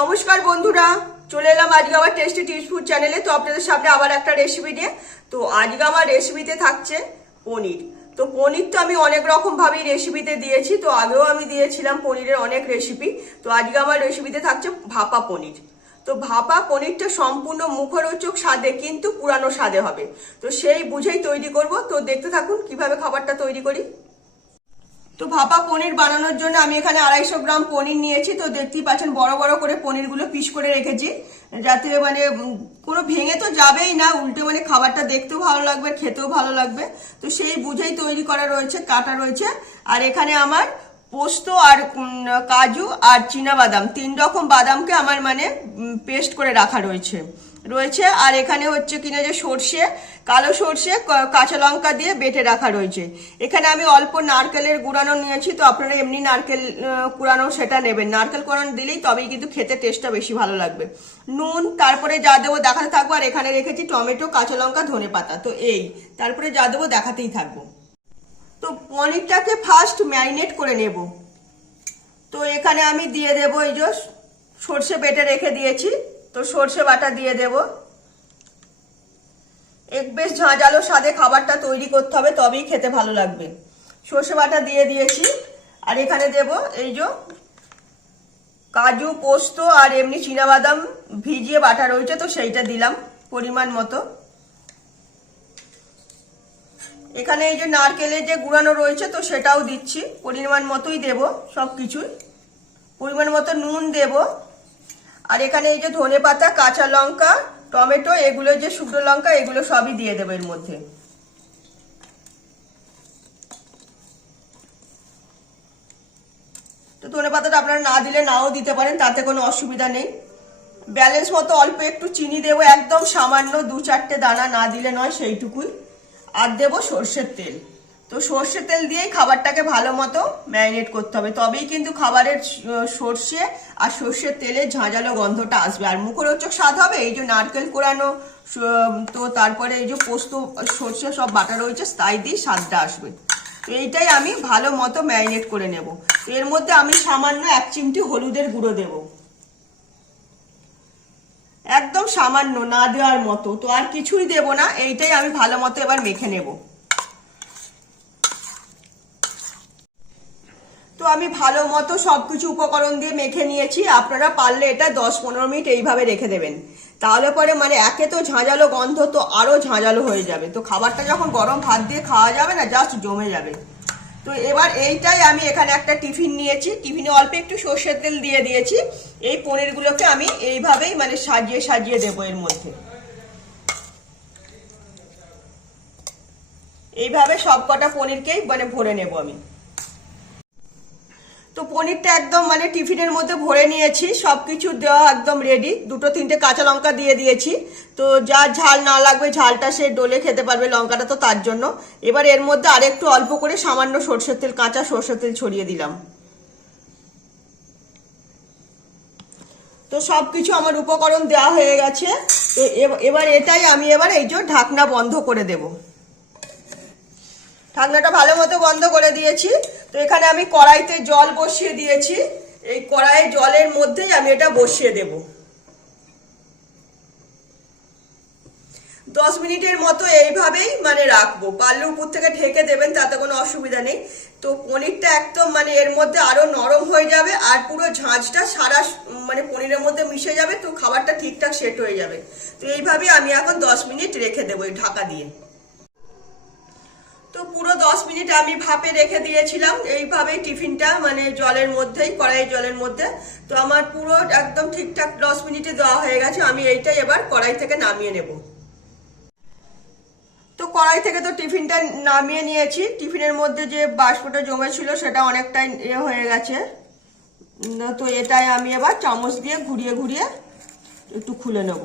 নমস্কার বন্ধুরা, চলে এলাম আজকে আমার টেস্টি টিপস ফুড চ্যানেলে তো আপনাদের সামনে আবার একটা রেসিপি নিয়ে। তো আজকে আমার রেসিপিতে থাকছে পনির। তো পনির তো আমি অনেক রকম ভাবেই রেসিপিতে দিয়েছি। তো আগেও আমি দিয়েছিলাম পনিরের অনেক রেসিপি তো আজকে আমার রেসিপিতে থাকছে ভাপা পনির। তো ভাপা পনিরটা সম্পূর্ণ মুখরোচক স্বাদে কিন্তু পুরানো স্বাদে হবে। তো সেই বুঝেই তৈরি করব। তো দেখতে থাকুন কীভাবে খাবারটা তৈরি করি। তো ভাপা পনির বানানোর জন্য আমি এখানে আড়াইশো গ্রাম পনির নিয়েছি। তো দেখতেই পাচ্ছেন, বড় বড় করে পনিরগুলো পিস করে রেখেছি। যাতে মানে কোনো ভেঙে তো যাবেই না, উল্টে মানে খাবারটা দেখতেও ভালো লাগবে, খেতেও ভালো লাগবে। তো সেই বুঝেই তৈরি করা রয়েছে, কাটা রয়েছে। আর এখানে আমার পোস্ত আর কাজু আর চীনা বাদাম তিন রকম বাদামকে আমার মানে পেস্ট করে রাখা রয়েছে। রয়েছে। আর এখানে হচ্ছে কিনা যে সর্ষে, কালো সর্ষে কাঁচা লঙ্কা দিয়ে বেটে রাখা রয়েছে। এখানে আমি অল্প নারকেলের গুঁড়ানো নিয়েছি, তো আপনারা এমনি নারকেল কুড়ানো সেটা নেবেন। নারকেল কুড়ানো দিলেই তবেই কিন্তু খেতে টেস্টটা বেশি ভালো লাগবে। নুন, তারপরে যা দেবো দেখাতে থাকব, আর এখানে রেখেছি টমেটো, কাঁচা লঙ্কা, ধনে পাতা। তো এই, তারপরে যা দেবো দেখাতেই থাকব। তো পনিরটাকে ফার্স্ট ম্যারিনেট করে নেব। তো এখানে আমি দিয়ে দেবো এই যে সর্ষে বেটে রেখে দিয়েছি। তো সর্ষে বাটা দিয়ে দেব। এক বেশ ঝাঁঝালো স্বাদে খাবারটা তৈরি করতে হবে, তবেই খেতে ভালো লাগবে। সর্ষে বাটা দিয়ে দিয়েছি, আর এখানে দেব এই যে কাজু, পোস্ত, আর এমনি বাদাম ভিজিয়ে বাটা রয়েছে, তো সেইটা দিলাম পরিমাণ মতো। এখানে এই যে নারকেলের যে গুঁড়ানো রয়েছে, তো সেটাও দিচ্ছি, পরিমাণ মতোই দেব সব কিছুই পরিমাণ মতো নুন দেব আর এখানে এই যে ধনে পাতা, কাঁচা লঙ্কা, টমেটো, এগুলো যে শুকনো লঙ্কা, এগুলো সবই দিয়ে দেবো এর মধ্যে। তো ধনে পাতাটা আপনারা না দিলে নাও দিতে পারেন, তাতে কোনো অসুবিধা নেই। ব্যালেন্স মতো অল্প একটু চিনি দেবো, একদম সামান্য দু চারটে দানা না দিলে নয় সেইটুকুই। আর দেবো সর্ষের তেল। তো সর্ষের তেল দিয়েই খাবারটাকে ভালো মতো ম্যারিনেট করতে হবে। তবেই কিন্তু খাবারের সর্ষে আর সর্ষের তেলে ঝাঁঝালো গন্ধটা আসবে। আর মুখরোচক স্বাদ হবে এই যে নারকেল কোরানো তো তারপরে এই যে পোস্ত, সর্ষে সব বাটা রয়েছে, তাই দিয়ে স্বাদটা আসবে। তো এইটাই আমি ভালো মতো ম্যারিনেট করে নেব। তো এর মধ্যে আমি সামান্য এক চিমটি হলুদের গুঁড়ো দেবো। একদম সামান্য না দেওয়ার মতো। তো আর কিছুই দেব না। এইটাই আমি ভালো মতো এবার মেখে নেব। তো আমি ভালো মতো সবকিছু উপকরণ দিয়ে মেখে নিয়েছি। আপনারা পারলে এটা দশ পনেরো মিনিট এইভাবে রেখে দেবেন। তাহলে পরে মানে একে তো ঝাঁঝালো গন্ধ, তো আরও ঝাঁঝালো হয়ে যাবে। তো খাবারটা যখন গরম ভাত দিয়ে খাওয়া যাবে না জাস্ট জমে যাবে। তো এবার এইটাই আমি এখানে একটা টিফিন নিয়েছি। টিফিনে অল্প একটু সর্ষের তেল দিয়ে দিয়েছি। এই পনিরগুলোকে আমি এইভাবেই মানে সাজিয়ে সাজিয়ে দেবো এর মধ্যে। এইভাবে সব কটা পনিরকেই মানে ভরে নেব আমি। তো পনিরটা একদম মানে টিফিনের মধ্যে ভরে নিয়েছি সব কিছু দেওয়া একদম রেডি দুটো তিনটে কাঁচা লঙ্কা দিয়ে দিয়েছি। তো যা ঝাল না লাগবে ঝালটা সে ডলে খেতে পারবে লঙ্কাটা তো তার জন্য। এবার এর মধ্যে আরেকটু অল্প করে সামান্য সর্ষের তেল, কাঁচা সর্ষের তেল ছড়িয়ে দিলাম। তো সব কিছু আমার উপকরণ দেওয়া হয়ে গেছে। এবার এটাই আমি এবার এই যে ঢাকনা বন্ধ করে দেবো। ঢাকনাটা ভালো মতো বন্ধ করে দিয়েছি। তো এখানে আমি কড়াইতে জল বসিয়ে দিয়েছি। এই কড়াই জলের মধ্যেই আমি এটা বসিয়ে দেব। দশ মিনিটের মতো এইভাবেই মানে রাখব। পারলে উপর থেকে ঢেকে দেবেন, তাতে কোনো অসুবিধা নেই। তো পনিরটা একদম মানে এর মধ্যে আরও নরম হয়ে যাবে আর পুরো ঝাঁঝটা সারা মানে পনিরের মধ্যে মিশে যাবে, তো খাবারটা ঠিকঠাক সেট হয়ে যাবে। তো এইভাবে আমি এখন দশ মিনিট রেখে দেবো এই ঢাকা দিয়ে। পুরো দশ মিনিট আমি ভাপে রেখে দিয়েছিলাম। এইভাবেই টিফিনটা মানে জলের মধ্যেই, কড়াই জলের মধ্যে। তো আমার পুরো একদম ঠিকঠাক দশ মিনিটে দেওয়া হয়ে গেছে। আমি এইটাই এবার কড়াই থেকে নামিয়ে নেব। তো কড়াই থেকে তো টিফিনটা নামিয়ে নিয়েছি। টিফিনের মধ্যে যে বাষ্পটা জমেছিল, সেটা অনেকটাই ইয়ে হয়ে গেছে। তো এটাই আমি এবার চামচ দিয়ে ঘুরিয়ে ঘুরিয়ে একটু খুলে নেব।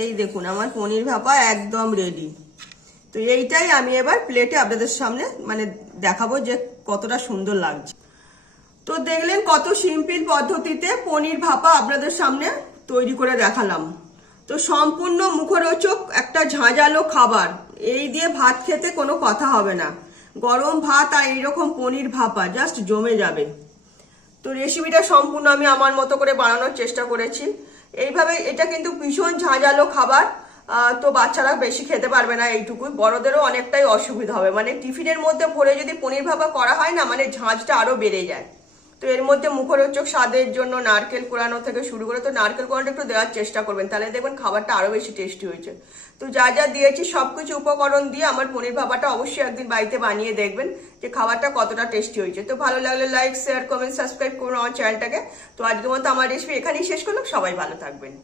এই দেখুন, আমার পনির ভাপা একদম রেডি তো এইটাই আমি এবার প্লেটে আপনাদের সামনে মানে দেখাবো যে কতটা সুন্দর লাগছে। তো দেখলেন কত সিম্পল পদ্ধতিতে পনির ভাপা আপনাদের সামনে তৈরি করে দেখালাম। তো সম্পূর্ণ মুখরোচক একটা ঝাঁঝালো খাবার। এই দিয়ে ভাত খেতে কোনো কথা হবে না। গরম ভাত আর এইরকম পনির ভাপা জাস্ট জমে যাবে। তো রেসিপিটা সম্পূর্ণ আমি আমার মতো করে বানানোর চেষ্টা করেছি। এইভাবে এটা কিন্তু ভীষণ ঝাঁঝালো খাবার। তো বাচ্চারা বেশি খেতে পারবে না এইটুকুই। বড়দেরও অনেকটাই অসুবিধা হবে। মানে টিফিনের মধ্যে ভরে যদি পনির ভাবা করা হয় না মানে ঝাঁঝটা আরও বেড়ে যায়। তো এর মধ্যে মুখরোচক স্বাদের জন্য নারকেল কোরানো থেকে শুরু করে, তো নারকেল কোরানোটা একটু দেওয়ার চেষ্টা করবেন। তাহলে দেখবেন খাবারটা আরও বেশি টেস্টি হয়েছে। তো যা যা দিয়েছি সব কিছু উপকরণ দিয়ে আমার পনির ভাবাটা অবশ্যই একদিন বাড়িতে বানিয়ে দেখবেন যে খাবারটা কতটা টেস্টি হয়েছে। তো ভালো লাগলে লাইক শেয়ার কমেন্ট সাবস্ক্রাইব করুন আমার চ্যানেলটাকে তো আজকের মতো আমার রেসিপি এখানেই শেষ করলাম। সবাই ভালো থাকবেন।